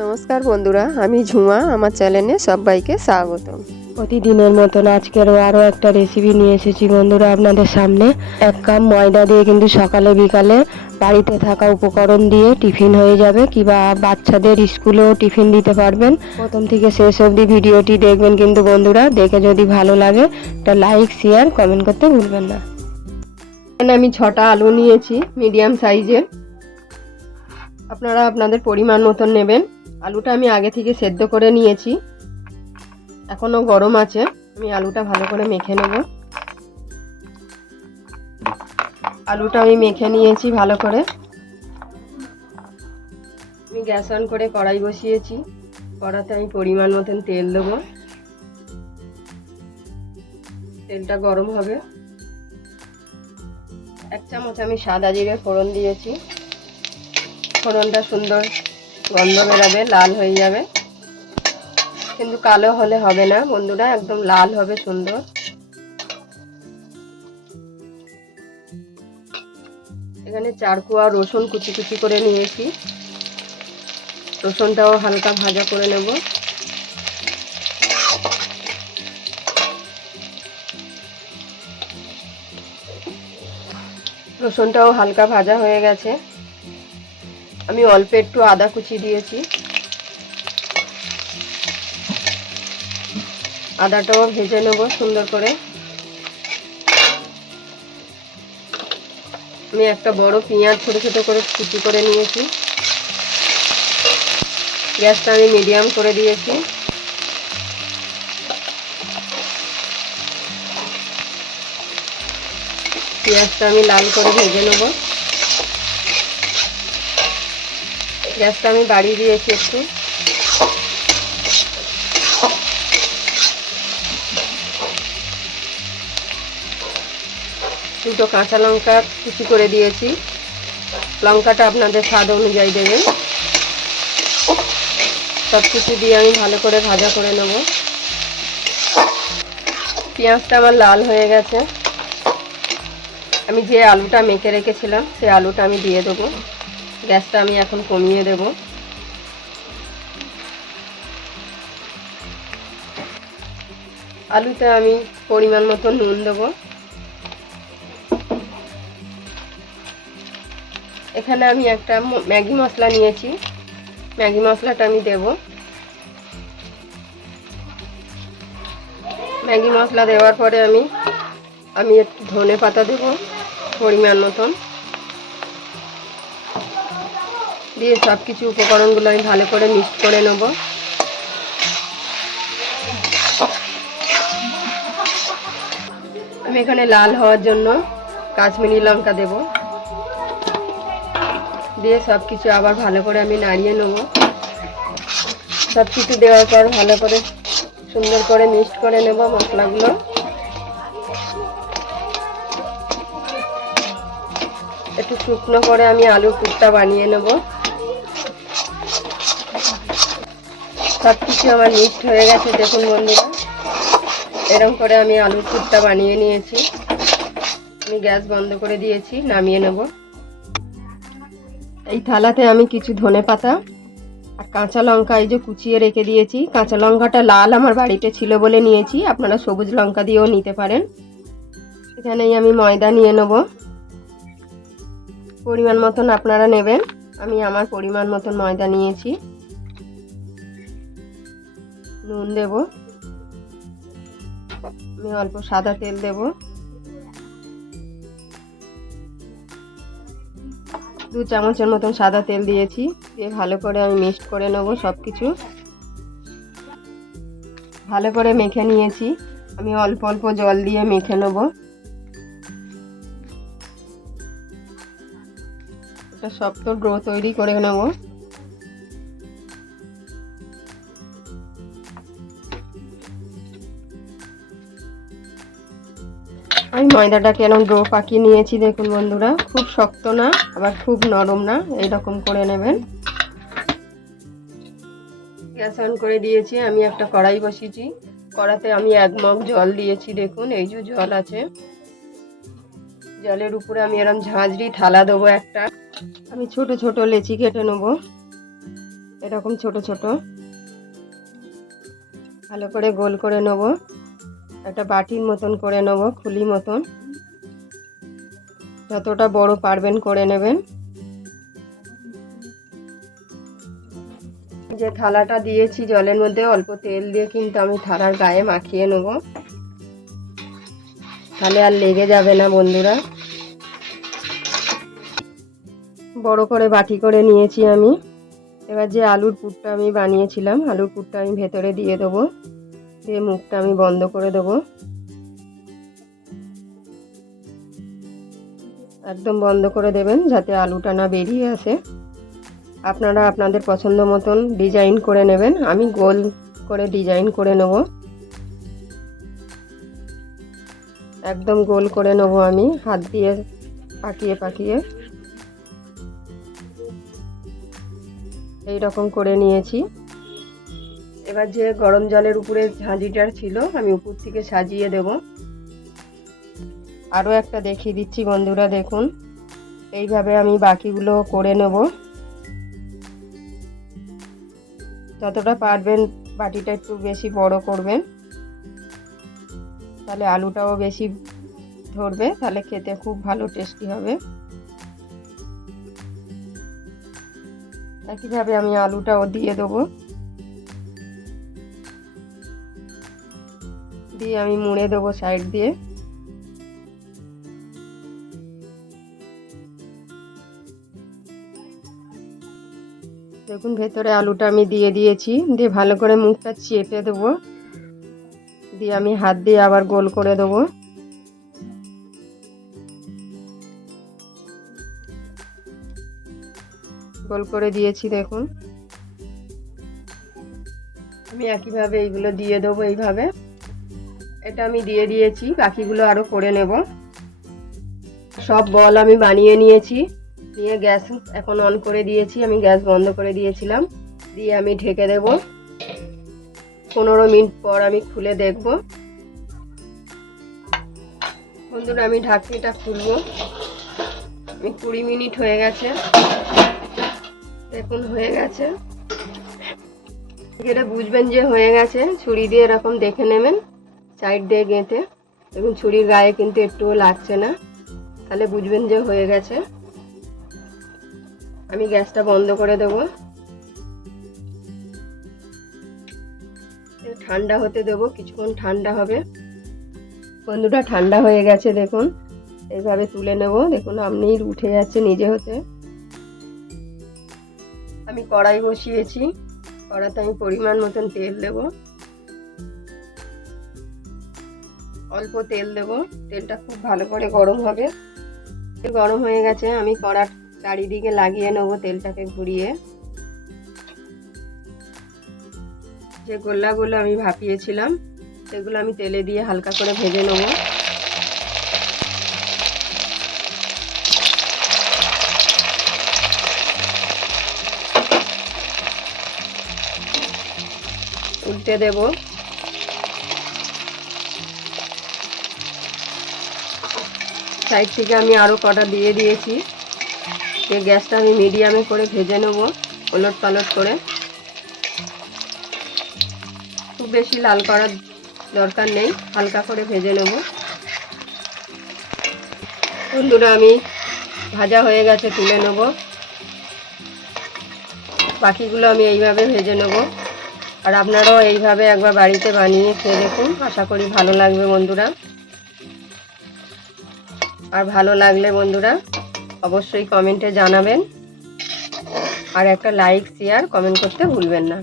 নমস্কার বন্ধুরা, আমি ঝুমা। আমার চ্যানেলে সবাইকে স্বাগতম। প্রতিদিনের মতন আজকেরও আরও একটা রেসিপি নিয়ে এসেছি বন্ধুরা আপনাদের সামনে। 1 কাপ ময়দা দিয়ে কিন্তু সকালে বিকালে বাড়িতে থাকা উপকরণ দিয়ে টিফিন হয়ে যাবে, কিংবা বাচ্চাদের স্কুলেও টিফিন দিতে পারবেন। প্রথম থেকে শেষ অবধি ভিডিওটি দেখবেন কিন্তু বন্ধুরা। দেখে যদি ভালো লাগে একটা লাইক শেয়ার কমেন্ট করতে ভুলবেন না। এখানে আমি 6টা আলু নিয়েছি মিডিয়াম সাইজের। আপনারা আপনাদের পরিমাণ মতন নেবেন। আলুটা আমি আগে থেকে সেদ্ধ করে নিয়েছি, এখনো গরম আছে। আমি আলুটা ভালো করে মেখে নেব। আলুটা আমি মেখে নিয়েছি ভালো করে। আমি গ্যাস অন করে কড়াই বসিয়েছি। কড়াতে আমি পরিমাণ মতন তেল দেবো। তেলটা গরম হবে। 1 চামচ আমি সাদা জিরে ফোড়ন দিয়েছি। ফোড়নটা সুন্দর গন্ধ বেরাবে, লাল হয়ে যাবে, কিন্তু কালো হলে হবে না বন্ধুরা, একদম লাল হবে সুন্দর। এখানে 4 কোয়া রসুন কুচি কুচি করে নিয়েছি। রসুনটাও হালকা ভাজা করে নেব। রসুনটাও হালকা ভাজা হয়ে গেছে। আমি অল্প একটু আদা কুচি দিয়েছি। আদাটাও ভেজে নেব সুন্দর করে। আমি একটা বড় পেঁয়াজ ছোট ছোট করে কুচি করে নিয়েছি। গ্যাসটা আমি মিডিয়াম করে দিয়েছি। পেঁয়াজটা আমি লাল করে ভেজে নেব। গ্যাসটা আমি বাড়িয়ে দিয়েছি একটু। দুটো কাঁচা লঙ্কা কুচি করে দিয়েছি। লঙ্কাটা আপনাদের স্বাদ অনুযায়ী দেবেন। সব কিছু দিয়ে আমি ভালো করে ভাজা করে নেব। পেঁয়াজটা আমার লাল হয়ে গেছে। আমি যে আলুটা মেখে রেখেছিলাম সেই আলুটা আমি দিয়ে দেবো। গ্যাসটা আমি এখন কমিয়ে দেব। আলুতে আমি পরিমাণ মতো নুন দেবো। এখানে আমি একটা ম্যাগি মশলা নিয়েছি, ম্যাগি মশলাটা আমি দেব। ম্যাগি মশলা দেওয়ার পরে আমি একটু ধনে পাতা দেব পরিমাণ মতন। দিয়ে সব কিছু উপকরণগুলো আমি ভালো করে মিক্স করে নেব। আমি এখানে লাল হওয়ার জন্য কাশ্মীরি লঙ্কা দেব। দিয়ে সব কিছু আবার ভালো করে আমি নাড়িয়ে নেব। সব কিছু দেওয়ার পর ভালো করে সুন্দর করে মিক্স করে নেব মশলাগুলো। একটু শুকনো করে আমি আলুর পুরটা বানিয়ে নেব। সব কিছু আমার মিক্সড হয়ে গেছে দেখুন বন্ধুরা। এরকম করে আমি আলুর পুরটা বানিয়ে নিয়েছি। আমি গ্যাস বন্ধ করে দিয়েছি, নামিয়ে নেব। এই থালাতে আমি কিছু ধনে পাতা আর কাঁচা লঙ্কা এই যে কুচিয়ে রেখে দিয়েছি। কাঁচা লঙ্কাটা লাল আমার বাড়িতে ছিল বলে নিয়েছি, আপনারা সবুজ লঙ্কা দিয়েও নিতে পারেন। এখানেই আমি ময়দা নিয়ে নেব। পরিমাণ মতন আপনারা নেবেন। আমি আমার পরিমাণ মতন ময়দা নিয়েছি। নুন দেব। আমি অল্প সাদা তেল দেব। 2 চামচের মতন সাদা তেল দিয়েছি। দিয়ে ভালো করে আমি মিক্সড করে নেব সব কিছু। ভালো করে মেখে নিয়েছি। আমি অল্প অল্প জল দিয়ে মেখে নেব। একটা শক্ত ডো তৈরি করে নেব। আমি ময়দাটাকে এরকম ডো পাকিয়ে নিয়েছি দেখুন বন্ধুরা। খুব শক্ত না আবার খুব নরম না, এইরকম করে নেবেন। গ্যাস অন করে দিয়েছি। আমি একটা কড়াই বসিয়েছি। কড়াতে আমি 1 মগ জল দিয়েছি দেখুন, এই যে জল আছে। জলের উপরে আমি এরকম ঝাঁঝরি থালা দেবো একটা। আমি ছোট ছোট লেচি কেটে নেব। এরকম ছোট ছোট ভালো করে গোল করে নেব। একটা বাটির মতন করে নেব, খুলি মতন, যতটা বড় পারবেন করে নেবেন। যে থালাটা দিয়েছি জলের মধ্যে অল্প তেল দিয়ে কিন্তু আমি থালার গায়ে মাখিয়ে নেব, তাহলে আর লেগে যাবে না বন্ধুরা। বড় করে বাটি করে নিয়েছি আমি। এবার যে আলুর পুরটা আমি বানিয়েছিলাম, আলুর পুরটা আমি ভেতরে দিয়ে দেবো, দিয়ে মুখটা আমি বন্ধ করে দেবো, একদম বন্ধ করে দেবেন যাতে আলুটা না বেরিয়ে আসে। আপনারা আপনাদের পছন্দ মতন ডিজাইন করে নেবেন, আমি গোল করে ডিজাইন করে নেব, একদম গোল করে নেব আমি হাত দিয়ে পাকিয়ে পাকিয়ে। এই রকম করে নিয়েছি। এবার যে গরম জলের উপরে ঝাঁঝিটা ছিল আমি উপর থেকে সাজিয়ে দেব। আরও একটা দেখিয়ে দিচ্ছি বন্ধুরা, দেখুন এইভাবে আমি বাকিগুলো করে নেব। যতটা পারবেন বাটিটা একটু বেশি বড় করবেন, তাহলে আলুটাও বেশি ধরবে, তাহলে খেতে খুব ভালো টেস্টি হবে। একইভাবে আমি আলুটাও দিয়ে দেবো, দিয়ে আমি মুড়ে দেবো সাইড দিয়ে। দেখুন ভেতরে আলুটা আমি দিয়ে দিয়েছি, দিয়ে ভালো করে মুখটা চেপে দেবো, দিয়ে আমি হাত দিয়ে আবার গোল করে দেবো। গোল করে দিয়েছি দেখুন। আমি একইভাবে এইগুলো দিয়ে দেবো এইভাবে। এটা আমি দিয়ে দিয়েছি, বাকিগুলো আরও করে নেব। সব বল আমি বানিয়ে নিয়েছি, নিয়ে গ্যাস এখন অন করে দিয়েছি, আমি গ্যাস বন্ধ করে দিয়েছিলাম, দিয়ে আমি ঢেকে দেব। 15 মিনিট পর আমি খুলে দেখব। বন্ধুরা আমি ঢাকনিটা খুলবো, আমি 20 মিনিট হয়ে গেছে, দেখুন হয়ে গেছে। এটা বুঝবেন যে হয়ে গেছে, ছুরি দিয়ে এরকম দেখে নেবেন সাইড দিয়ে গেঁথে, দেখুন ছুরির গায়ে কিন্তু একটুও লাগছে না, তাহলে বুঝবেন যে হয়ে গেছে। আমি গ্যাসটা বন্ধ করে দেব, ঠান্ডা হতে দেবো, কিছুক্ষণ ঠান্ডা হবে। বন্ধুরা ঠান্ডা হয়ে গেছে, দেখুন এইভাবে তুলে নেব। দেখুন আপনি উঠে যাচ্ছে নিজে হতে। আমি কড়াই বসিয়েছি, কড়াতে আমি পরিমাণ মতন তেল দেব, অল্প তেল দেব, তেলটা খুব ভালো করে গরম হবে। গরম হয়ে গেছে, আমি কড়ার চারিদিকে লাগিয়ে নেব তেলটাকে ঘুরিয়ে। যে গোল্লাগুলো আমি ভাপিয়েছিলাম সেগুলো আমি তেলে দিয়ে হালকা করে ভেজে নেব। উল্টে দেব, সাইড থেকে আমি আরও কটা দিয়ে দিয়েছি। এই গ্যাসটা আমি মিডিয়ামে করে ভেজে নেব, ওলট পালট করে। খুব বেশি লাল করার দরকার নেই, হালকা করে ভেজে নেব। বন্ধুরা আমি ভাজা হয়ে গেছে, তুলে নেব। বাকিগুলো আমি এইভাবে ভেজে নেব। আর আপনারাও এইভাবে একবার বাড়িতে বানিয়ে খেয়ে দেখুন, আশা করি ভালো লাগবে বন্ধুরা। আর ভালো লাগলে বন্ধুরা অবশ্যই কমেন্টে জানাবেন, আর একটা লাইক শেয়ার কমেন্ট করতে ভুলবেন না।